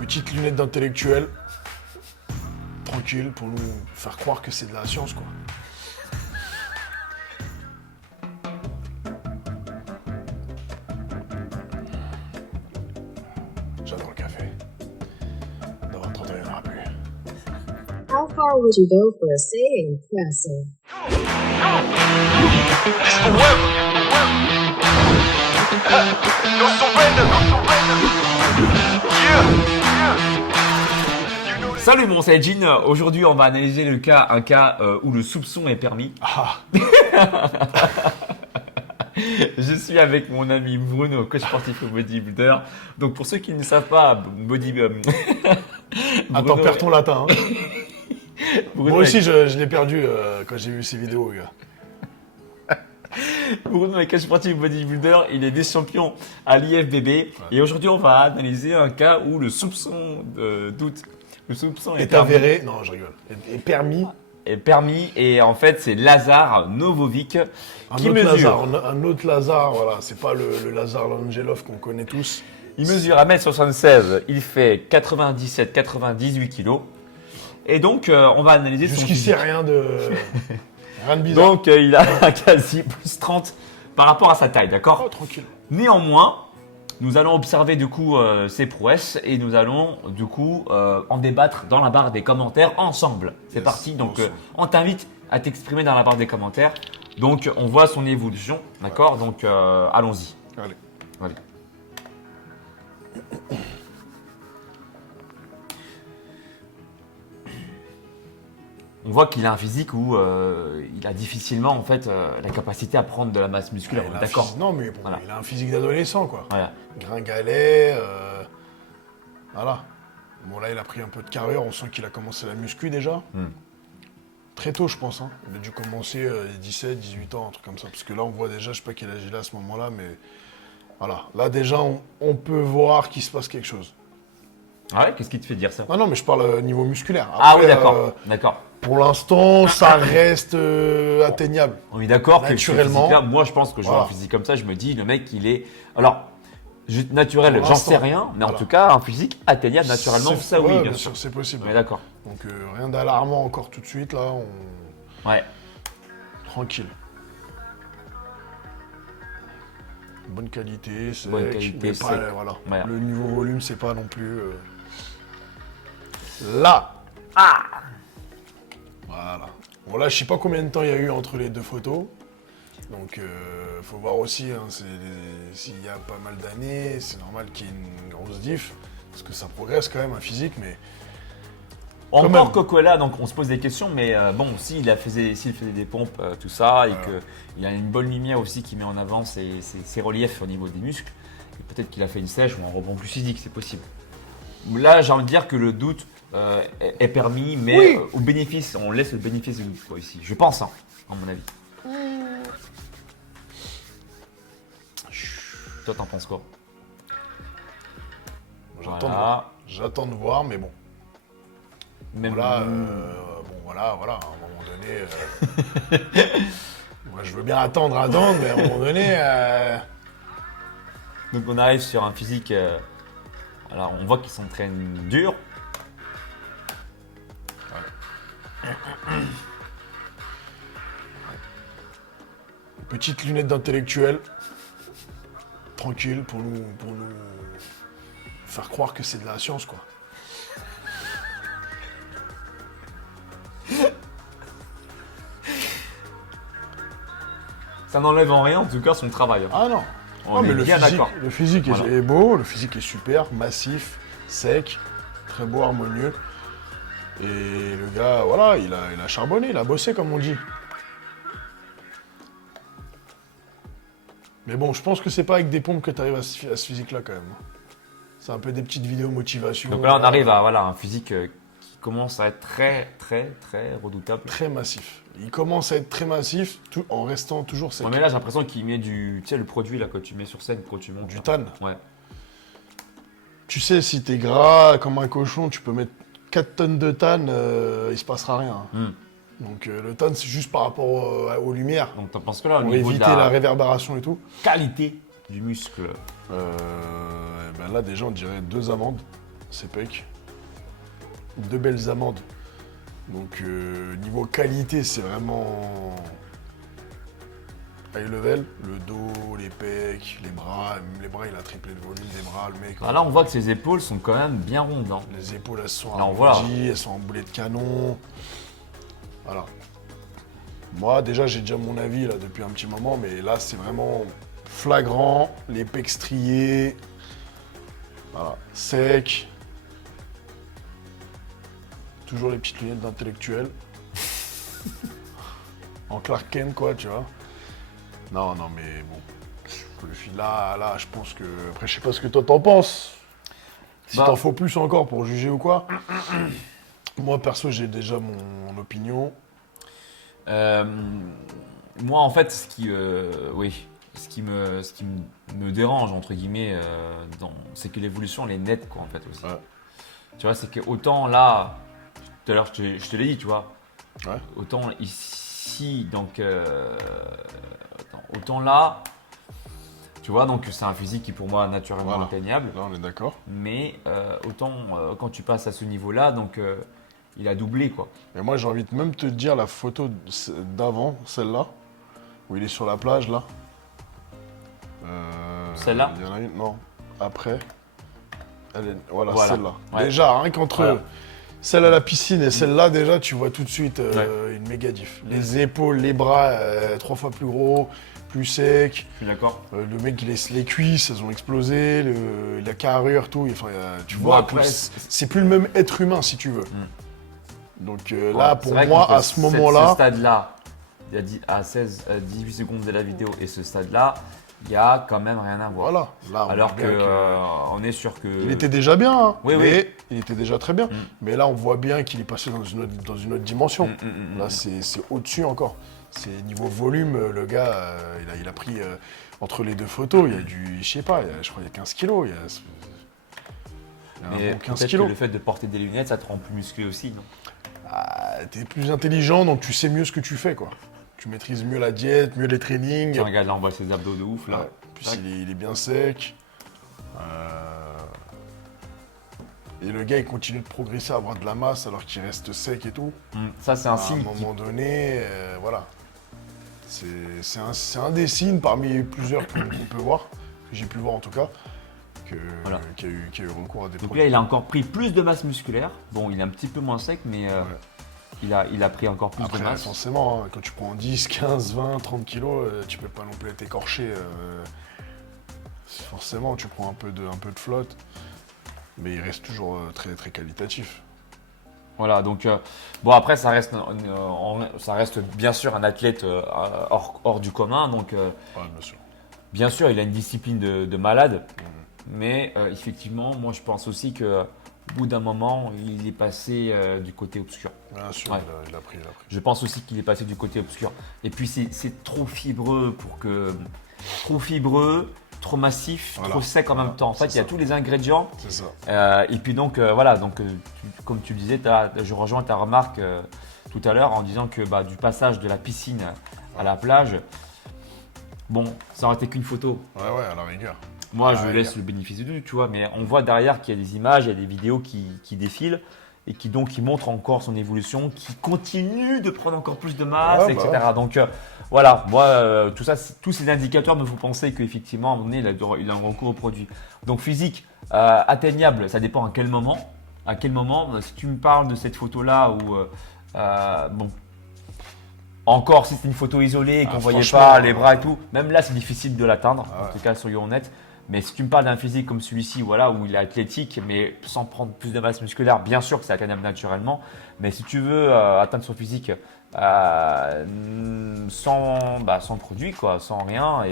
Petite lunette d'intellectuel. Tranquille, pour nous faire croire que c'est de la science, quoi. J'adore le café. Dans 30 ans, il n'y en aura plus. How far would you go for a saying presser? Salut mon c'est Jean, aujourd'hui on va analyser un cas où le soupçon est permis. Ah, Je suis avec mon ami Bruno, coach sportif et bodybuilder. Donc pour ceux qui ne savent pas, attends, perds ton latin. Hein. Bruno Moi aussi, je l'ai perdu quand j'ai vu ces vidéos, gars. Bruno est coach sportif et bodybuilder, il est des champions à l'IFBB. Ouais. Et aujourd'hui on va analyser un cas où le soupçon de doute, le soupçon est avéré, non je rigole, est permis. Est permis et en fait c'est Lazar Novovic qui mesure. Un autre Lazar, voilà, c'est pas le Lazar Langelov qu'on connaît tous. Il mesure 1m76, il fait 97-98 kg. Et donc on va analyser son physique. Jusqu'ici rien de bizarre. Donc il a quasi plus 30 par rapport à sa taille, d'accord ? Oh, tranquille. Néanmoins, nous allons observer du coup ses prouesses et nous allons du coup en débattre dans la barre des commentaires ensemble. C'est parti, donc on t'invite à t'exprimer dans la barre des commentaires. Donc on voit son évolution, d'accord ? Donc allons-y. Allez. On voit qu'il a un physique où il a difficilement en fait la capacité à prendre de la masse musculaire. D'accord. Non mais bon, voilà. Il a un physique d'adolescent quoi. Voilà. Gringalet, voilà. Bon là il a pris un peu de carrure, on sent qu'il a commencé la muscu déjà. Très tôt je pense. Hein. Il a dû commencer 17, 18 ans, un truc comme ça. Parce que là on voit déjà, je sais pas quel âge il a à ce moment-là, mais voilà. Là déjà on peut voir qu'il se passe quelque chose. Ah ouais, qu'est-ce qui te fait dire ça ? Non mais je parle niveau musculaire. Après, ah oui d'accord, d'accord. Pour l'instant, ça reste atteignable. On est d'accord que naturellement. Moi, je pense que je vois un physique comme ça, je me dis, le mec, il est. Alors, naturel, j'en sais rien, mais en tout cas, un physique atteignable naturellement, ça oui, bien sûr, c'est possible. On est d'accord. Donc, rien d'alarmant encore tout de suite, là. Ouais. Tranquille. Bonne qualité, sec. Bonne qualité, sec. Voilà. Ouais. Le niveau volume, c'est pas non plus. Là. Ah. Voilà. Bon là, je sais pas combien de temps il y a eu entre les deux photos. Donc, faut voir aussi, hein, s'il y a pas mal d'années, c'est normal qu'il y ait une grosse diff. Parce que ça progresse quand même, un physique, mais... Encore Cocola, donc on se pose des questions, mais bon, s'il faisait des pompes, tout ça, et qu'il a une bonne lumière aussi qui met en avant ses reliefs au niveau des muscles, et peut-être qu'il a fait une sèche ou un rebond plus physique, c'est possible. Là, j'ai envie de dire que le doute est permis, mais oui. Au bénéfice, on laisse le bénéfice du doute ici. Je pense, hein, à mon avis. Toi, t'en penses quoi ? J'attends de voir, mais bon. Même voilà, à un moment donné. Moi, je veux bien attendre, mais à un moment donné. Donc, on arrive sur un physique. Alors, on voit qu'il s'entraîne dur. Petite lunette d'intellectuel. Tranquille, pour nous faire croire que c'est de la science, quoi. Ça n'enlève en rien, en tout cas, son travail. Ah non. On est bien d'accord. Le physique est beau, le physique est super, massif, sec, très beau, harmonieux. Et le gars, voilà, il a charbonné, il a bossé, comme on dit. Mais bon, je pense que c'est pas avec des pompes que tu arrives à ce physique-là, quand même. C'est un peu des petites vidéos motivation. Donc là, on arrive à un physique qui commence à être très, très, très redoutable. Très massif. Il commence à être très massif en restant toujours sec. Ouais, mais là, j'ai l'impression qu'il met tu sais, le produit là, que tu mets sur scène quand tu montes. Du tan. Ouais. Tu sais, si t'es gras comme un cochon, tu peux mettre 4 tonnes de tan, il se passera rien. Donc le tan, c'est juste par rapport aux lumières. Donc t'en penses que là, au pour niveau éviter la réverbération et tout. Qualité du muscle. Ben là, déjà, on dirait 2 amandes. ses pecs. 2 belles amendes. Donc niveau qualité, c'est vraiment high level. Le dos, les pecs, les bras. Même les bras, il a triplé le volume des bras, le mec. Bah là, on voit que ses épaules sont quand même bien rondes. Hein. Les épaules, elles sont Là, on voit. arrondies, elles sont en boulet de canon. Voilà. Moi, déjà, j'ai déjà mon avis là depuis un petit moment, mais là, c'est vraiment flagrant. Les pecs striés. Voilà. Sec. Toujours les petites lunettes d'intellectuel. En Clark Kent, quoi, tu vois. Non, mais bon. Là, je pense que... Après, je sais pas ce que toi t'en penses. Si t'en faut plus encore pour juger ou quoi. Moi, perso, j'ai déjà mon opinion. Moi, en fait, ce qui me dérange, entre guillemets, c'est que l'évolution, elle est nette, quoi, en fait, aussi. Ouais. Tu vois, c'est que autant là, tout à l'heure, je te l'ai dit, tu vois, Ouais. autant ici, donc, autant là, tu vois, donc c'est un physique qui, pour moi, est naturellement Voilà. atteignable. Là, on est d'accord. Mais autant quand tu passes à ce niveau-là, donc il a doublé, quoi. Mais moi, j'ai envie de même te dire la photo d'avant, celle-là, où il est sur la plage, là. Celle-là ? Il y en a une, non. Après. Voilà. Voilà. Celle-là. Ouais. Déjà, rien qu'entre Voilà. celle à la piscine et celle-là, déjà, tu vois tout de suite Ouais. une méga diff. Les épaules, les bras, 3 fois plus gros, plus secs. Je suis d'accord. Le mec, les cuisses, elles ont explosé, la carrure, tout. Enfin, tu Bon, vois, après, c'est plus le même être humain, si tu veux. Donc Ouais, là, c'est pour vrai moi, qu'entre à ce moment-là, ce stade-là, il y a 18 secondes de la vidéo et ce stade-là, il y a quand même rien à voir. voilà. Là, on Alors voit bien on est sûr que. il était déjà bien, hein, Oui, mais oui. il était déjà très bien. Mais là, on voit bien qu'il est passé dans une autre dimension. Là, c'est au-dessus encore. C'est niveau volume, le gars, il a pris entre les deux photos, il y a du, je sais pas, je crois qu'il y a 15 kilos. Il y a Mais un bon 15 peut-être que kilos. le fait de porter des lunettes, ça te rend plus musclé aussi, non? Ah, t'es plus intelligent, donc tu sais mieux ce que tu fais, quoi. Tu maîtrises mieux la diète, mieux les trainings. Tiens, regarde, là, on voit ses abdos de ouf, là. Ouais. Puis Tac. il est bien sec. Et le gars, il continue de progresser, à avoir de la masse alors qu'il reste sec et tout. Ça, c'est un À un signe. moment donné, voilà. C'est un des signes parmi plusieurs qu'on peut voir, que j'ai pu voir en tout cas, Voilà. qui a eu recours à des Donc produits. là, il a encore pris plus de masse musculaire. Bon, il est un petit peu moins sec, mais il a pris encore plus Après, de masse. forcément, hein, quand tu prends 10, 15, 20, 30 kilos, tu peux pas non plus être écorché. Forcément, tu prends un peu de flotte, mais il reste toujours très, très qualitatif. Voilà, donc bon, après, ça reste bien sûr un athlète hors du commun. Donc, Ouais, bien sûr. bien sûr, il a une discipline de malade. Mais effectivement, moi, je pense aussi que au bout d'un moment, il est passé du côté obscur. Bien sûr, Ouais. il a pris. Je pense aussi qu'il est passé du côté obscur. Et puis, c'est trop fibreux trop fibreux, trop massif, Voilà. trop sec en Voilà, même temps. En fait, c'est il y a ça. tous les ingrédients. C'est ça. Et puis donc voilà, donc comme tu le disais, je rejoins ta remarque tout à l'heure en disant que du passage de la piscine à la plage, bon, ça aurait été qu'une photo. Ouais, à la rigueur. Moi, Ah, je ouais, laisse gars. le bénéfice du doute, tu vois, mais on voit derrière qu'il y a des images, il y a des vidéos qui défilent et qui montrent encore son évolution, qui continue de prendre encore plus de masse, Ouais, bah etc. Donc voilà, moi, tous ces indicateurs me font penser qu'effectivement, à un moment donné, il a un recours au produit. Donc physique, atteignable, ça dépend à quel moment. À quel moment, si tu me parles de cette photo-là où, bon, encore si c'est une photo isolée et qu'on ne voyait franchement, pas les bras et tout, même là c'est difficile de l'atteindre, Ah ouais. en tout cas soyons honnêtes. Mais si tu me parles d'un physique comme celui-ci, voilà, où il est athlétique, mais sans prendre plus de masse musculaire, bien sûr que c'est atteignable naturellement. Mais si tu veux atteindre son physique sans produit, quoi, sans rien,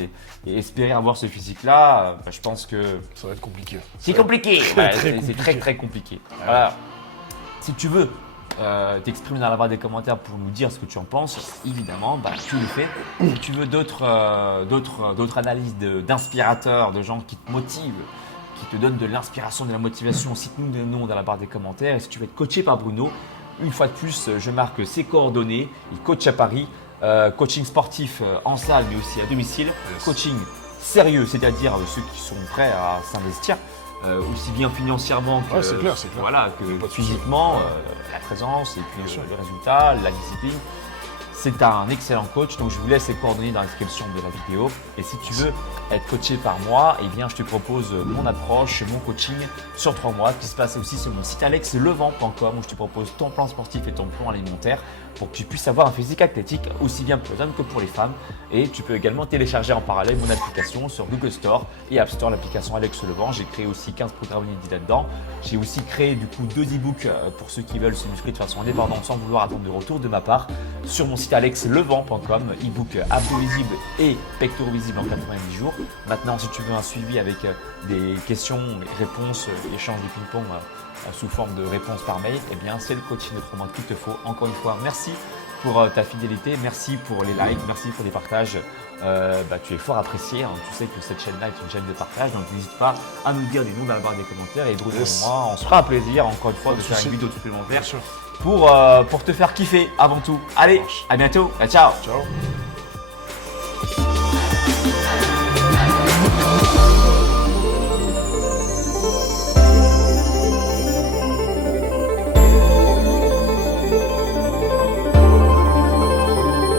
et espérer avoir ce physique-là, je pense que Ça va être compliqué. c'est compliqué. très, très C'est compliqué. très très compliqué. Voilà. Si tu veux t'exprimer dans la barre des commentaires pour nous dire ce que tu en penses, évidemment, tu le fais. Si tu veux d'autres analyses d'inspirateurs, de gens qui te motivent, qui te donnent de l'inspiration, de la motivation, cite-nous des noms dans la barre des commentaires. Et si tu veux être coaché par Bruno, une fois de plus, je marque ses coordonnées. Il coach à Paris, coaching sportif en salle mais aussi à domicile, Yes. coaching sérieux, c'est-à-dire ceux qui sont prêts à s'investir aussi bien financièrement que, Ouais, c'est clair, c'est clair. Voilà, que Pas de souci. physiquement, Ouais. la présence et puis Bien sûr. les résultats, la discipline. C'est un excellent coach, donc je vous laisse les coordonnées dans la description de la vidéo. Et si tu veux être coaché par moi, eh bien je te propose mon approche, mon coaching sur 3 mois qui se passe aussi sur mon site alexlevent.com où je te propose ton plan sportif et ton plan alimentaire pour que tu puisses avoir un physique athlétique aussi bien pour les hommes que pour les femmes. Et tu peux également télécharger en parallèle mon application sur Google Store et App Store, l'application Alex Levent. J'ai créé aussi 15 programmes inédits là-dedans. J'ai aussi créé du coup 2 e-books pour ceux qui veulent se muscler de façon indépendante sans vouloir attendre de retour de ma part sur mon site alexlevent.com, e-book abdos visibles et pectoraux visibles en 90 jours. Maintenant, si tu veux un suivi avec des questions, réponses, échanges de ping-pong sous forme de réponses par mail, eh bien c'est le coaching de 3 mois qu'il te faut. Encore une fois, merci pour ta fidélité, merci pour les likes, merci pour les partages. Tu es fort apprécié, hein. Tu sais que cette chaîne-là est une chaîne de partage, donc n'hésite pas à nous dire des noms dans la barre des commentaires et retrouvez-moi, on se fera un plaisir encore une fois de faire une vidéo supplémentaire Bien sûr. pour te faire kiffer avant tout. Allez, à bientôt, ciao. Ciao.